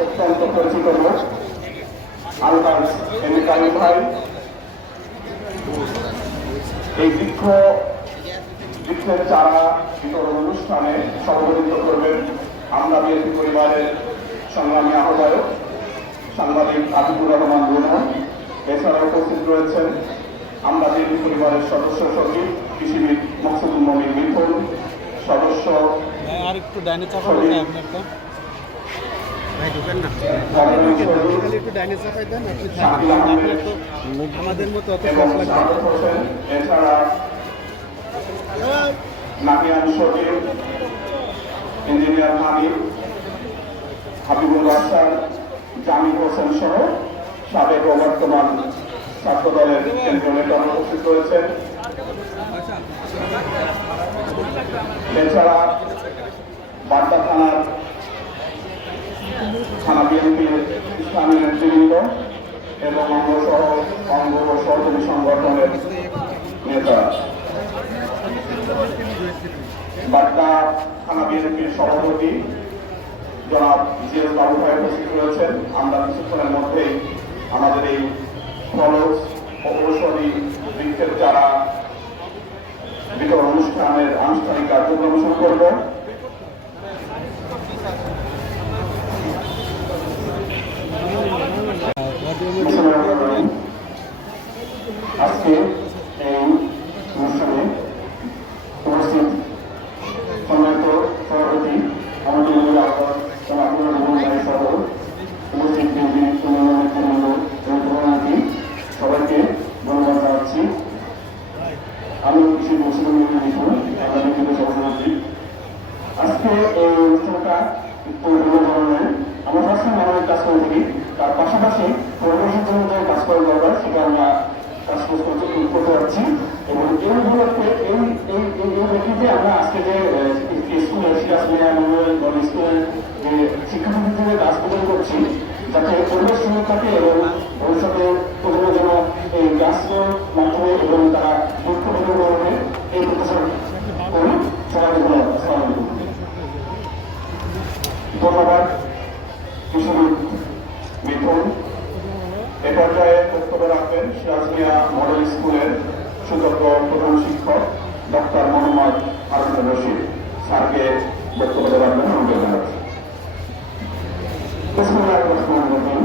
অত্যন্ত পরিচিত লোক ভাই। এই বৃক্ষ, বৃক্ষের চারা অনুষ্ঠানে সভাপতিত্ব করবেন আমরা পরিবারের সংগ্রামী আহ্বায়ক সাংবাদিক আতিকুর রহমান রুমন এছাড়া উপস্থিত রয়েছেন আমরা বিএনপি পরিবারের সদস্য সচিব কৃষিবিদ মকসুদুল মমিন মিথুন সদস্য আর একটু ডাইনে আপনার তো আমাদের মতো অত এছাড়া শরীফ ইঞ্জিনিয়ার হাবিব হাবিবুল হাসান জামিল হোসেন সহ সাবেক ও বর্তমান ছাত্র দলের কেন্দ্রীয় উপস্থিত রয়েছেন। এছাড়া বাড্ডা থানার থানা বিএনপির ইসলামী নেতৃবৃন্দ এবং অঙ্গ সহ অঙ্গ সহযোগী সংগঠনের নেতা। বাড্ডা থানা বিএনপির সভাপতি জনাব জিএস বাবু ভাই উপস্থিত রয়েছেন। আমরা কিছুক্ষণের মধ্যেই আমাদের এই ফলস ঔষধি বৃক্ষের চারা বিতরণ অনুষ্ঠানের আনুষ্ঠানিক কার্যক্রম শুরু আজকে এই অনুষ্ঠানে উপস্থিত সম্মানিত সভাপতি আমাদের মূল আহ্বান আব্দুল রহমান ভাই সহ উপস্থিত বিএনপি উন্নয়ন কেন্দ্র এবং প্রধানমন্ত্রী সবাইকে ধন্যবাদ জানাচ্ছি আমি কৃষি মুসলিম লিখুন আমরা বিভিন্ন সভাপতি আজকে এই অনুষ্ঠানটা একটু ভিন্ন ধরনের আমরা সবসময় অনেক কাজ করে থাকি তার পাশাপাশি পরিবেশের জন্য যে কাজ করা দরকার সেটা আমরা কাজ করতে করতে করতে পারছি এবং এই উপলক্ষে এই এই এই এই প্রেক্ষিতে আমরা আজকে যে আহ, স্কুলে সিরাজ মিয়া মেমোরিয়াল গণ স্কুলের যে শিক্ষার্থীদের থেকে কাজ প্রদান করছি যাতে পরিবেশ সুন্দর থাকে এবং ভবিষ্যতে প্রজন্মের জন্য এই গাছের মাধ্যমে এবং তারা বৃক্ষ রোপণ করবে এই প্রত্যাশা করি সবাইকে ধন্যবাদ আসসালামু আলাইকুম ধন্যবাদ কিশোরী মিথুন এ পর্যায়ে বক্তব্য রাখবেন সিরাজ মিয়া মডেল স্কুলের সুযোগ্য প্রধান শিক্ষক ডক্টর মোহাম্মদ হারুন রশিদ স্যারকে বক্তব্য দেওয়ার জন্য অনুরোধ জানাচ্ছি বিসমিল্লাহির রহমানির রহিম।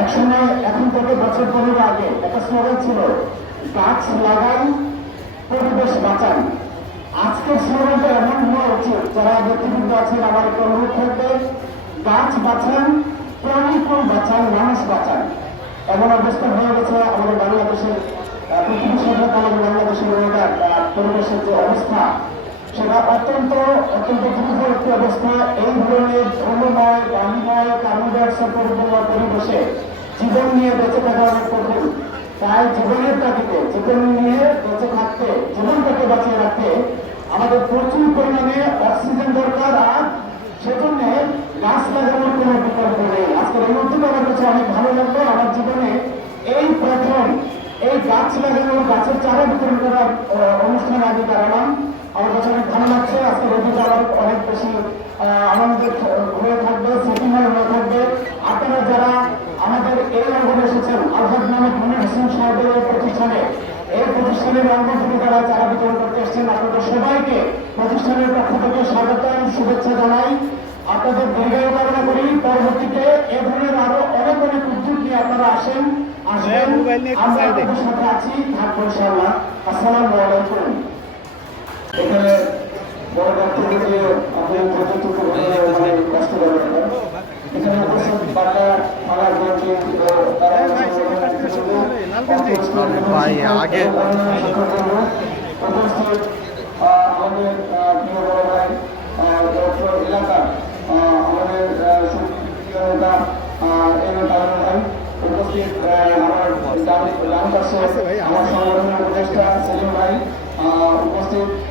এক সময় এখন থেকে বছর পনেরো আগে একটা স্লোগান ছিল, গাছ লাগান পরিবেশ বাঁচান আজকের স্লোগানটা এমন হওয়া উচিত যারা নেতৃবৃন্দ আছেন, আমার একটু অনুরোধ থাকবে, গাছ বাঁচান প্রাণীকুল বাঁচান, মানুষ বাঁচান। এমন অবস্থা হয়ে গেছে আমাদের বাংলাদেশের পৃথিবীর সাথে আমাদের বাংলাদেশের পরিবেশের যে অবস্থা সেটা অত্যন্ত অত্যন্ত দুর্বল একটি অবস্থা। এই ধরনের ধর্মময় কার্বন ডাইঅক্সাইড পরিপূর্ণ পরিবেশে জীবন নিয়ে বেঁচে থাকা অনেক কঠিন। তাই জীবনের তাগিদে, জীবন নিয়ে বেঁচে থাকতে, জীবনটাকে বাঁচিয়ে রাখতে আমাদের প্রচুর পরিমাণে অক্সিজেন দরকার। আর সেজন্য গাছ লাগানোর কোনো বিকল্প নেই। আজকের এই উদ্যোগ আমার কাছে অনেক ভালো লাগল। আমার জীবনে এই প্রথম এই গাছ লাগানো গাছের চারা বিতরণ করার অনুষ্ঠানে আমি দাঁড়ালাম। আমার কাছে অনেক ভালো লাগছে। আজকে রোগীটা আমার অনেক বেশি আনন্দের হয়ে থাকবে স্মৃতিময় হয়ে থাকবে। আপনারা যারা আমাদের এই অঙ্গনে এসেছেন আলহাদ মোহাম্মদ মনির হোসেন সাহেবের এই প্রতিষ্ঠানে এই প্রতিষ্ঠানের অঙ্গ থেকে যারা চারা বিতরণ করতে এসেছেন আপনাদের সবাইকে প্রতিষ্ঠানের পক্ষ থেকে স্বাগত শুভেচ্ছা জানাই। আপনাদের দীর্ঘায়ু কামনা করি। পরবর্তীতে এ ধরনের আরও অনেক অনেক উদ্যোগ নিয়ে আপনারা আসেন আসবেন। হ্যাঁ, আমরা আপনাদের সাথে আছি থাকব ইনশাআল্লাহ। আসসালামু আলাইকুম। এখানে বড় থেকে আপনি মানে কষ্ট না। এখানে উপস্থিত থানার মন্ত্রী ভাই, আগে। উপস্থিত আমাদের প্রিয় বড় ভাই ডক্টর এলাকার আমাদের সুপ্রিয় নেতা এম এ ভাই উপস্থিত আমার ডান- ডান পাশে আমার সংগঠনের উপদেষ্টা সেলিম ভাই উপস্থিত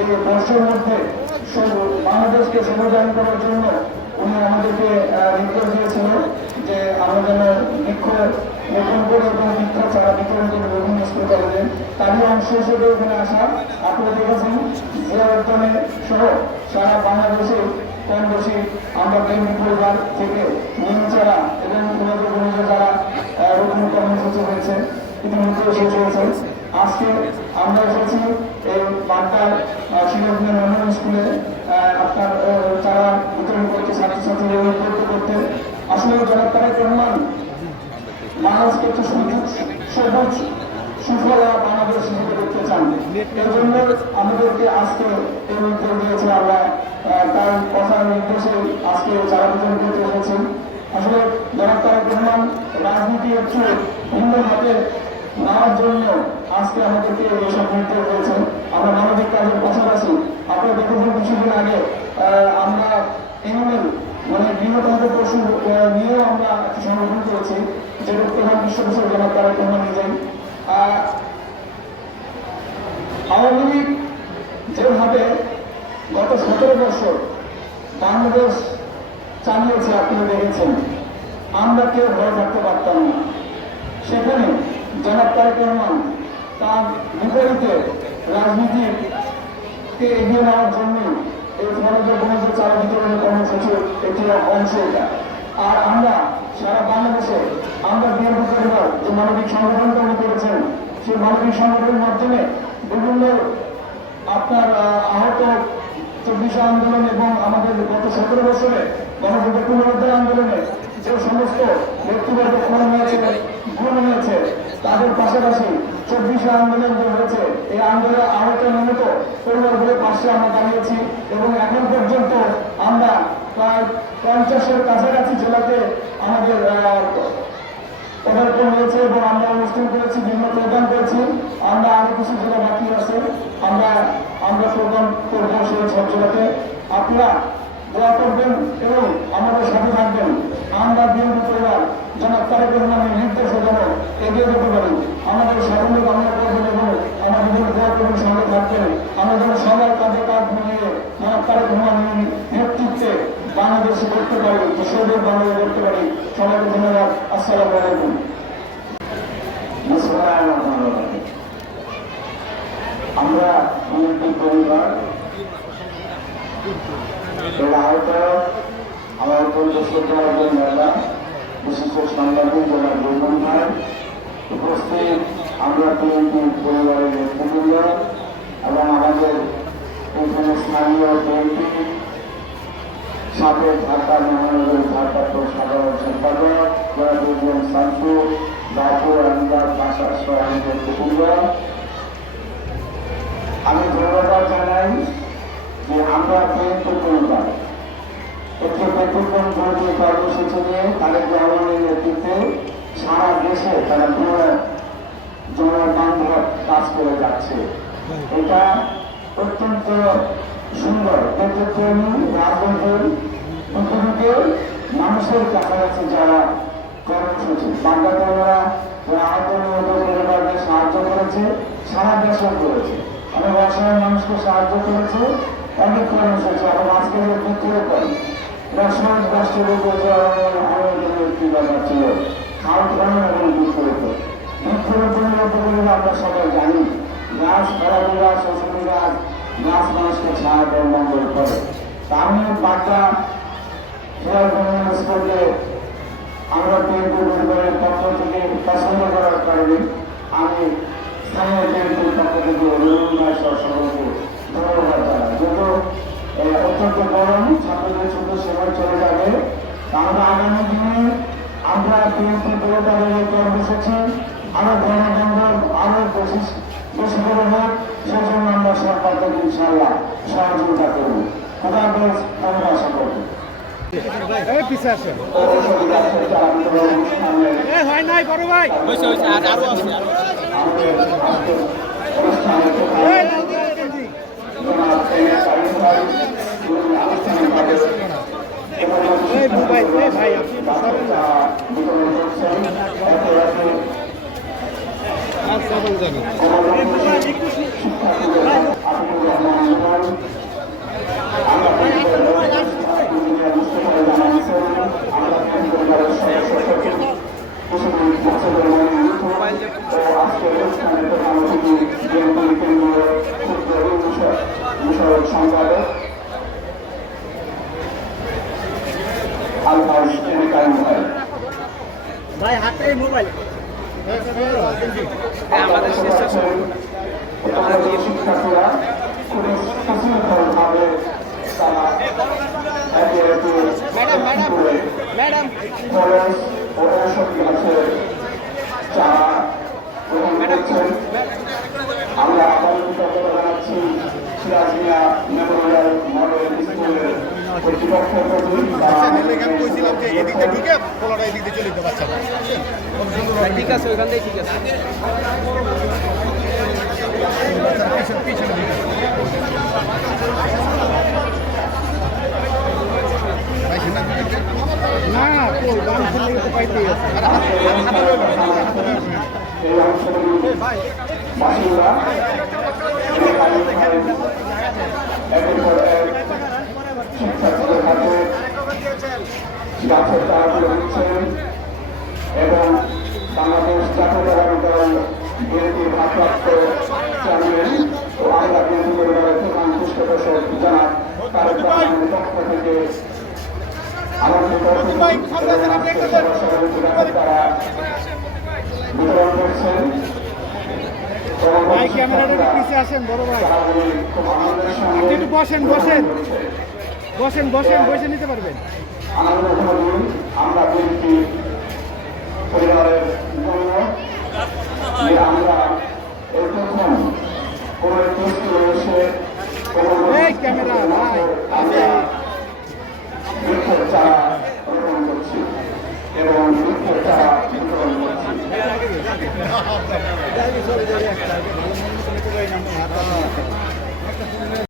যে বর্ষের মধ্যে বাংলাদেশকে সমাধান করার জন্য উনি আমাদেরকে নির্দেশ দিয়েছিল যে আমরা যেন বৃক্ষ রোপণ করে এবং বৃক্ষ ছাড়া বিতরণ করে বিভিন্ন স্কুল কলেজে তারই অংশ হিসেবে এখানে আসা, আপনারা দেখেছেন জিয়ারতনে সহ সারা বাংলাদেশে কম বেশি আমরা কেন্দ্রীয় পরিবার থেকে নিম চারা এবং যারা রোপণ কর্মসূচি হয়েছে ইতিমধ্যে শেষ হয়েছে আজকে আমরা এসেছি, এই বার্তার শিরোজনের নন্দন স্কুলে আপনার চারা বিতরণ করতে, ছাত্রছাত্রীদের করতে করতে। আসলে জনাব তারেক রহমান মানুষকে একটু সবুজ সবুজ, সুফলা বাংলাদেশ নিয়ে দেখতে চান। এর জন্য আমাদেরকে আজকে এই নির্দেশ দিয়েছে আমরা তার কথার নির্দেশে আজকে চারা বিতরণ করতে এসেছি আসলে জনাব তারেক রহমান রাজনীতি হচ্ছে ভিন্ন হাতে নেওয়ার জন্য আজকে আমাদেরকে এইসব নির্দেশ দিয়েছে আমরা মানবিক কাজের পাশাপাশি আপনারা দেখেছেন কিছুদিন আগে আমরা এনিমেল মানে গৃহপালিত পশু নিয়েও আমরা একটি সংগঠন করেছি, যেটা প্রধান বিশ্ববিদ্যালয় তারেক রহমান নিজেই। আওয়ামী লীগ যেভাবে গত সতেরো বছর বাংলাদেশ চালিয়েছে, আপনি দেখেছেন, আমরা কেউ ভয় থাকতে পারতাম না। সেখানে জনাব তারেক তার বিপরীতে রাজনীতিকে এগিয়ে নেওয়ার জন্য এই মনোযোগ মনোযোগ চারা বিতরণের কর্মসূচির একটি অংশ এটা। আর আমরা সারা বাংলাদেশে আমরা বিএনপি পরিবার যে মানবিক সংগঠন তৈরি করেছেন সেই মানবিক সংগঠনের মাধ্যমে বিভিন্ন আপনার আহ, আহত চব্বিশে আন্দোলন এবং আমাদের গত সতেরো বছরে গণতন্ত্র পুনরুদ্ধার আন্দোলনে যে সমস্ত ব্যক্তিগত খুন হয়েছে গুণ হয়েছে। তাদের পাশাপাশি চব্বিশে আন্দোলন যে হয়েছে, এই আন্দোলনে আহত নিহত পরিবারগুলোর পাশে আমরা দাঁড়িয়েছি এবং এখন পর্যন্ত আমরা প্রায় পঞ্চাশের কাছাকাছি জেলাতে আমাদের পদার্পণ হয়েছে এবং আমরা অনুষ্ঠান করেছি, বিভিন্ন প্রোগ্রাম করেছি। আমরা আরও কিছু জেলা বাকি আছে। আমরা আমরা প্রোগ্রাম করব সেই সব জেলাতে। আপনারা দোয়া করবেন এবং আমাদের সাথে থাকবেন। আমরা বিএনপি পরিবার, জনাব তারেক রহমানের নির্দেশে যেন এগিয়ে যেতে পারি সাফল্য কামনা করবেন এবং আমাদের জন্য দোয়া করবেন সঙ্গে থাকবেন আমরা যেন সবাই কাঁধে কাঁধ মিলিয়ে জনাব তারেক রহমানের নেতৃত্বে বাংলাদেশে করতে পারি দেশের বাংলাদেশে করতে পারি। সবাইকে ধন্যবাদ। আসসালামু আলাইকুম। আমরা অনেকটি পরিবার। এর আওতায় আমার পরিবেশ একজন নেতা বিশিষ্ট সাংবাদিক উপস্থিত আমরা বিএনপি পরিবারের নেতৃবৃন্দ এবং আমাদের এখানে স্থানীয় বিএনপি সাবেক ঢাকা মহানগরীর ভারপ্রাপ্ত সাধারণ সম্পাদক জয়াদুদ্দিন শান্তু বাবু আহমদাদ ভাষা সহ আমাদের কুটুম্ব। আমি ধন্যবাদ জানাই যে আমরা বিএনপি পরিবার, একটি ব্যতিক্রম ধর্মীয় কর্মসূচি নিয়ে তাদের রহমানের নেতৃত্বে সারা দেশে তারা পুনরায় জনবান্ধব কাজ করে যাচ্ছে। এটা অত্যন্ত সুন্দর। ব্যতিক্রমী রাজনৈতিক পৃথিবীতে মানুষের কাছাকাছি যারা কর্মসূচি। বাংলাতে ওরা আহত নিহত পরিবারকে সাহায্য করেছে সারা দেশে করেছে। অনেক অসহায় মানুষকে সাহায্য করেছে অনেক কর্মসূচি। এবং আজকে আয়োজনের একটি ব্যাপার ছিল এবং আমরা সবাই জানি গাছ খেলাধুলা শ্বশুর গাছ গাছ মানুষকে ছায়া মঙ্গল করে আমি বাটা আমরা টেম্পু পরিবারের পক্ষ থেকে আমি স্থানীয় টেম্পুর পক্ষ যত অত্যন্ত গরম ছাত্রদের শুধু সেবার চলে যাবে আমরা আগামী আমরা টিএমপি পুরোটা কর্মসূচি আরও গণতন্ত্র আরও কোশিস বেশি করে হোক সেজন্য আমরা সরকারকে ইনশাল্লাহ সহযোগিতা করব খোদা হাফেজ ধন্যবাদ সকলকে হয় がに কইছিলাম যে এদিকে ঢুকে পোলাটা এদিকে চলে যেতে ঠিক আছে ওইখান থেকে ঠিক আছে। আচ্ছা, পিছনে ভারপ্রাপ্ত চেয়ারম্যান ও আমরা বন্ধু পরিবারের প্রধান আসেন বড় ভাই একটু বসেন বসেন বসেন বসেন বসে নিতে পারবেন